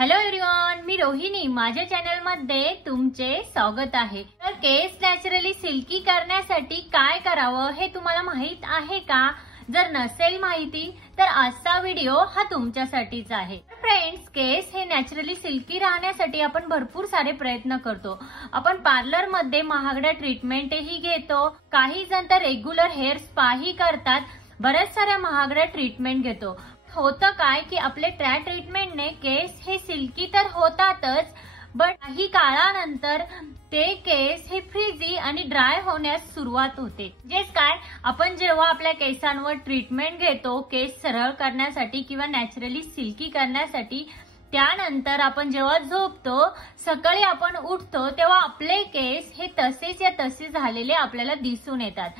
Hello everyone, मी रोहिणी. माझ्या channel मध्ये तुमचे स्वागत आहे. तर केस नॅचरली सिल्की करण्यासाठी काय करावं हे तुम्हाला माहित आहे का? जर नसेल माहिती तर आजचा व्हिडिओ हा तुमच्यासाठीच आहे. फ्रेंड्स, केस हे नॅचरली सिल्की राहण्यासाठी आपण भरपूर सारे प्रयत्न करतो. आपण पार्लर मध्ये महागड्या ट्रीटमेंटही घेतो. काही जण तर रेग्युलर हेअर स्पा ही करतात. बऱ्याच साऱ्या महागड्या ट्रीटमेंट घेतो. होतं काय की आपले त्या ट्रीटमेंटने केस हे सिल्की तर होतातच, बट काही काळानंतर ते केस हे फ्रीजी आणि ड्राय होण्यास सुरुवात होते. म्हणजेच काय, आपण जेव्हा आपल्या केसांवर ट्रीटमेंट घेतो केस सरळ करण्यासाठी किंवा नॅचरली सिल्की करण्यासाठी, त्यानंतर आपण जेव्हा झोपतो, सकाळी आपण उठतो, तेव्हा आपले केस हे तसेच्या तसे झालेले आपल्याला दिसून येतात.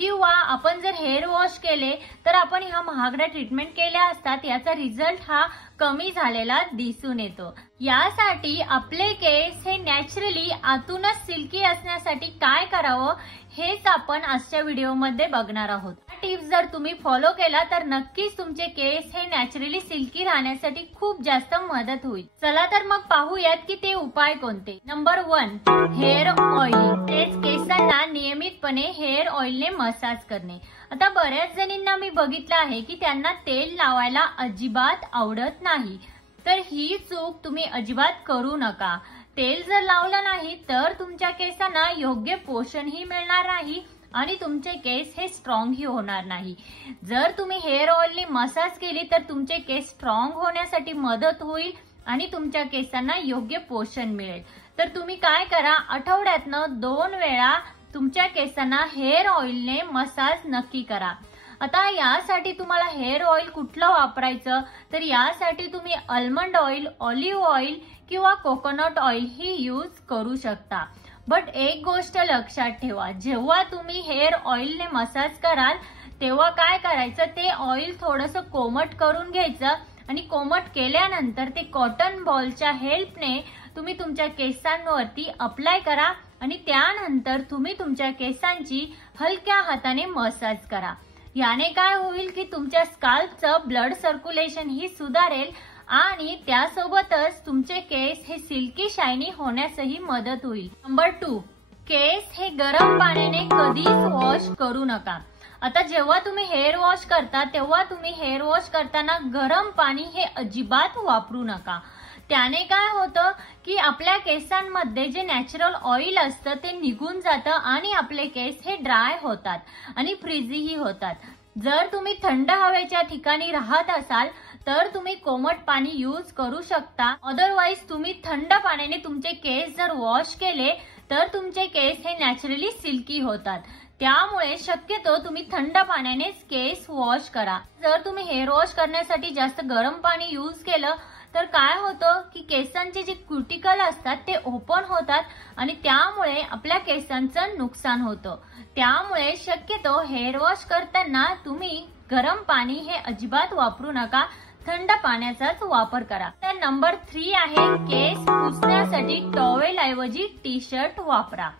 किंवा आपण जर हेअर वॉश केले तर आपण ह्या महागड्या ट्रीटमेंट केल्या असतात, याचा रिझल्ट हा कमी झालेला दिसून येतो. यासाठी आपले केस हे नॅचरली आतूनच सिल्की असण्यासाठी काय करावं हेच आपण आजच्या व्हिडिओमध्ये बघणार आहोत. टिप्स जर तुम्ही फॉलो केला तर नक्कीच तुमचे केस हे नॅचरली सिल्की राहण्यासाठी खूप जास्त मदत होईल. चला तर मग पाहूयात की ते उपाय कोणते. Number 1, hair oiling. तेच केसांना नियमितपणे हेअर ऑइलने मसाज करणे. आता बऱ्याच जणींना मी बघितलं आहे की त्यांना तेल लावायला अजिबात आवडत नाही, तर ही चूक तुम्ही अजिबात करू नका. तेल जर लावलं नाही तर तुमच्या केसांना योग्य पोषणही मिळणार नाही आणि तुमचे केस हे स्ट्रॉंगही होणार नाही. जर तुम्ही हेअर ऑइलने मसाज केली तर तुमचे केस स्ट्रॉंग होण्यासाठी मदत होईल आणि तुमच्या केसांना योग्य पोषण मिळेल. तर तुम्ही काय करा, आठवड्यातनं 2 वेळा तुमच्या केसांना हेअर ऑइलने मसाज नक्की करा. आता यासाठी तुम्हाला हेअर ऑइल कुठलं वापरायचं, तर यासाठी तुम्ही आल्मंड ऑइल, ऑलिव्ह ऑइल किंवा कोकोनट ऑइल ही यूज करू शकता. बट एक गोष्ट लक्षात ठेवा, जेव्हा तुम्ही हेअर ऑइलने मसाज कराल तेव्हा काय करायचं, ते ऑइल थोडंसं कोमट करून घ्यायचं आणि कोमट केल्यानंतर ते कॉटन बॉलच्या हेल्पने तुम्ही तुमच्या केसांवरती अप्लाय करा आणि त्यानंतर तुम्ही तुमच्या केसांची हलक्या हाताने मसाज करा. याने काय होईल की तुमच्या स्काल्पचं ब्लड सर्क्युलेशन ही सुधारेल आणि त्यासोबतच तुमचे केस हे सिल्की शायनी होण्यासही मदत होईल. नंबर 2, केस हे गरम पाण्याने कधीच वॉश करू नका. आता जेव्हा तुम्ही हेअर वॉश करता तेव्हा तुम्ही हेअर वॉश करताना गरम पाणी हे अजिबात वापरू नका. त्याने काय होतं की आपल्या केसांमध्ये जे नॅचरल ऑइल असतं ते निघून जातं आणि आपले केस हे ड्राय होतात आणि फ्रीजीही होतात. जर तुम्ही थंड हवेच्या ठिकाणी राहत असाल तर तुम्ही कोमट पाणी यूज करू शकता. अदरवाईज तुम्ही थंड पाण्याने तुमचे केस जर वॉश केले तर तुमचे केस हे नॅचरली सिल्की होतात. त्यामुळे शक्यतो तुम्ही थंड पाण्यानेच केस वॉश करा. जर तुम्ही हेअर वॉश करण्यासाठी जास्त गरम पाणी यूज केलं तर काय होतं की केसांचे जे क्युटिकल असतात ते ओपन होतात आणि त्यामुळे आपल्या केसांचं नुकसान होतं. त्यामुळे शक्यतो हेअर वॉश करताना तुम्ही गरम पाणी हे अजिबात वापरू नका, थंड पाण्याचाच वापर करा. तर नंबर 3 आहे, केस पुसण्यासाठी टॉवेल ऐवजी टी शर्ट वापरा.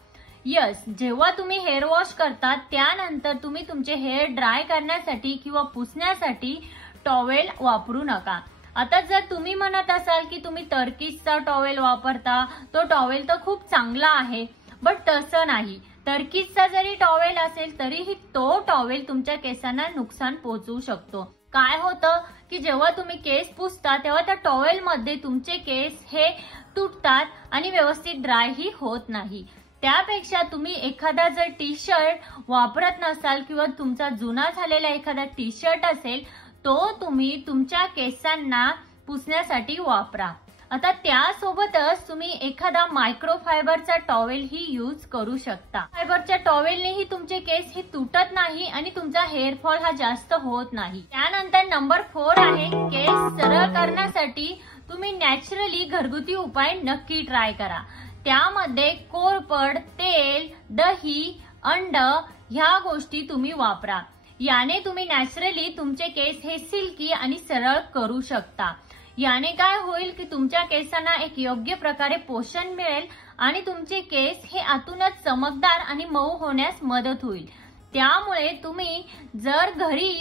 यस, जेव्हा तुम्ही हेअर वॉश करता त्यानंतर तुम्ही तुमचे हेअर ड्राय करण्यासाठी किंवा पुसण्यासाठी टॉवेल वापरू नका. आता जर तुम्ही म्हणत असाल की तुम्ही टर्किशचा टॉवेल वापरता, तो टॉवेल तर खूप चांगला आहे, बट तसं नाही. टर्किशचा जरी टॉवेल असेल तरीही तो टॉवेल तुमच्या केसांना नुकसान पोहोचवू शकतो. काय होतं की जेव्हा तुम्ही केस पुसता तेव्हा त्या टॉवेल मध्ये तुमचे केस हे तुटतात आणि व्यवस्थित ड्रायही होत नाही. त्यापेक्षा तुम्ही एखादा जर टी शर्ट वापरत नसाल किंवा तुमचा जुना झालेला एखादा टी शर्ट असेल तो तुम्ही तुमच्या केसांना पुसण्यासाठी वापरा. आता त्यासोबतच तुम्ही एखादा मायक्रोफायबरचा टॉवेल ही यूज करू शकता. फायबरच्या टॉवेलनेही तुमचे केस हे तुटत नाही आणि तुमचा हेअर फॉल हा जास्त होत नाही. त्यानंतर नंबर 4 आहे, केस सरळ करण्यासाठी तुम्ही नॅचरली घरगुती उपाय नक्की ट्राय करा. त्यामध्ये कोरफड, तेल, दही, अंड ह्या गोष्टी तुम्ही वापरा. याने तुम्ही नॅचरली तुमचे केस हे सिल्की आणि सरळ करू शकता. याने काय होईल की तुमच्या केसांना एक योग्य प्रकारे पोषण मिळेल आणि तुमचे केस हे आतूनच चमकदार आणि मऊ होण्यास मदत होईल. त्यामुळे तुम्ही जर घरी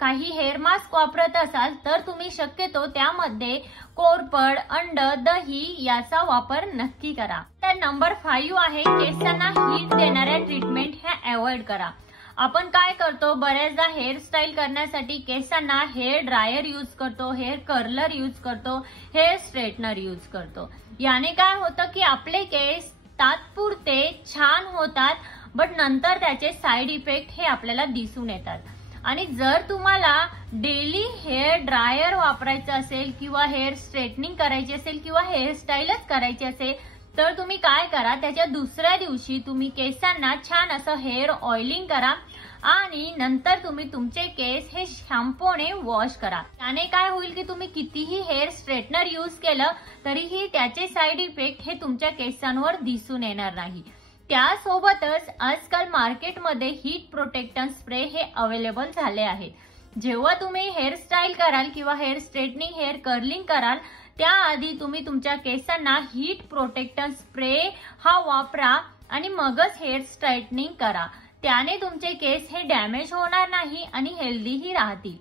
काही हेअर मास्क वापरत असाल तर तुम्ही शक्यतो त्यामध्ये कोरफड, अंड, दही याचा वापर नक्की करा। तर नंबर 5 आहे केसांना हीट देणाऱ्या ट्रीटमेंट ह्या अवॉइड करा। आपण काय करतो, बऱ्याचदा हेअर स्टाईल करण्यासाठी केसांना हेअर ड्रायर यूज करतो, हेअर कर्लर यूज करतो, हेअर स्ट्रेटनर यूज करतो। याने काय होतं की आपले केस तात्पुरते छान होतात, बट नंतर त्याचे साइड इफेक्ट हे आपल्याला दिसून येतात। आणि जर तुम्हाला डेली हेअर ड्रायर वापरायचं असेल किंवा हेअर स्ट्रेटनिंग करायची असेल किंवा हेअर स्टाईलच करायची असेल तर तुम्ही काय करा, त्याच्या दुसऱ्या दिवशी तुम्ही केसांना छान असं हेअर ऑइलिंग करा आणि नंतर तुम्ही तुमचे केस हे शॅम्पूने वॉश करा। त्याने काय होईल की तुम्ही कितीही हेअर स्ट्रेटनर यूज केलं तरीही त्याचे साइड इफेक्ट हे तुमच्या केसांवर दिसून येणार नाही। त्यासोबतच आजकाल मार्केटमध्ये हीट प्रोटेक्टंट स्प्रे हे अवेलेबल झाले आहेत। जेव्हा तुम्ही हेअर स्टाईल कराल किंवा हेअर स्ट्रेटनिंग, हेअर कर्लिंग कराल त्याआधी तुम्ही तुमच्या केसांना हीट प्रोटेक्टंट स्प्रे हा वापरा आणि मगच हेअर स्ट्रेटनिंग करा। त्याने तुमचे केस हे डॅमेज होणार नाही आणि हेल्दीही राहतील।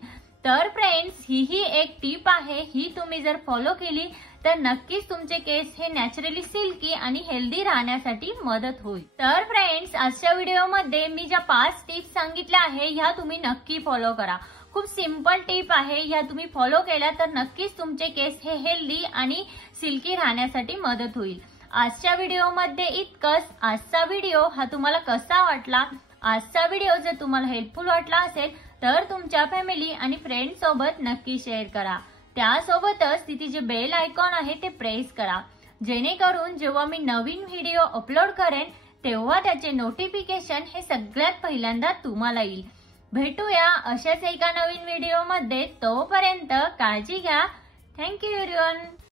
तर फ्रेंड्स, ही एक टिप आहे, ही तुम्ही जर फॉलो केली तर नक्कीच तुमचे केस हे नॅचरली सिल्की आणि हेल्दी राहण्यासाठी मदत होईल। तर फ्रेंड्स, आजच्या व्हिडिओमध्ये मी ज्या 5 टिप्स सांगितल्या आहे ह्या तुम्ही नक्की फॉलो करा। खूप सिंपल टिप आहे, ह्या तुम्ही फॉलो केल्या तर नक्कीच तुमचे केस हे हेल्दी आणि सिल्की राहण्यासाठी मदत होईल। आजच्या व्हिडिओमध्ये इतकंच। आजचा व्हिडिओ हा तुम्हाला कसा वाटला? आजचा व्हिडिओ जर तुम्हाला हेल्पफुल वाटला असेल तर तुमच्या फॅमिली आणि फ्रेंड्स सोबत नक्की शेअर करा। त्यासोबतच तिथे जे बेल आयकॉन आहे ते प्रेस करा, जेणेकरून जेव्हा मी नवीन व्हिडिओ अपलोड करेन तेव्हा त्याचे नोटिफिकेशन हे सगळ्यात पहिल्यांदा तुम्हाला येईल। भेटूया अशाच एका नवीन व्हिडिओमध्ये, तोपर्यंत काळजी घ्या। Thank you everyone.